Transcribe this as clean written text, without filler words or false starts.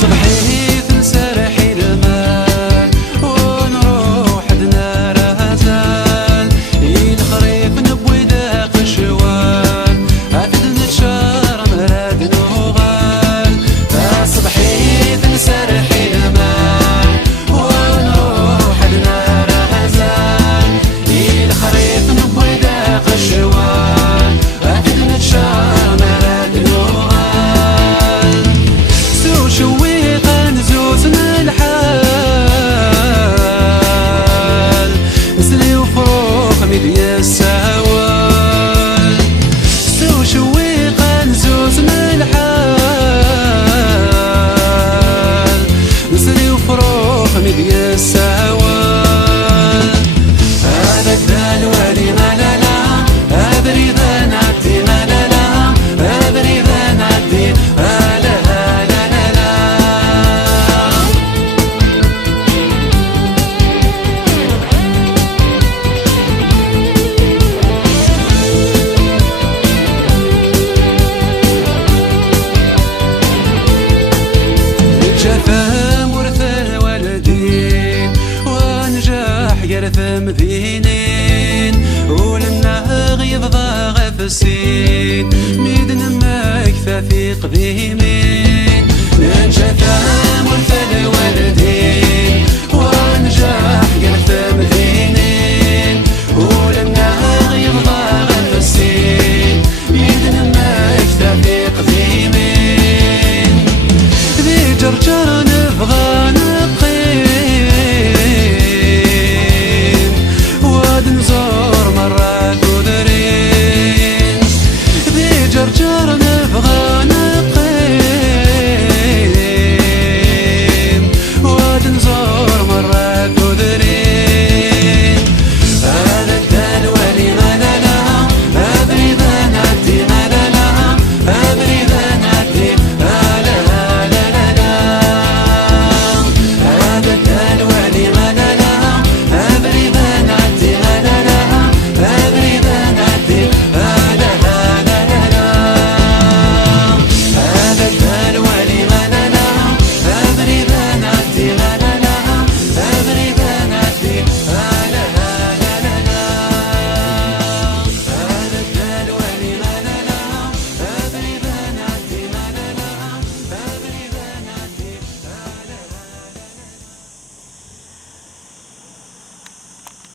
صبحيت نسرحي المال ونروح دنا رهزال الخريف نبوي داق الشوال عفت نتشار مراد نوغال. صبحيت نسرحي المال ونروح دنا رهزال الخريف نبوي داق الشوال عفت نتشار مراد نوغال. سو شويقا نزوزنا الحال نسلي وفروق ميديا السهوال. سو شويقا نزوزنا الحال نسلي وفروق ميديا السهوال. هذاك ذا الوالي لا لا لا أدري ذا نعدي لا لا لا أدري ذا نعدي لا لا لا لا لا. جفا مرثى والدين ونجاح قرثم ذينين ولنا غيظ ضاغ في السين ميدن مكثى في قديمين. جفا مرثى والدين ونجاح قرثم ذينين ولنا غيظ ضاغ في السين ميدن مكثى في قديمين. ذي جرجر نبغى نقيم واد نزور مرات ودرين. ذي جرجر نبغى نقيم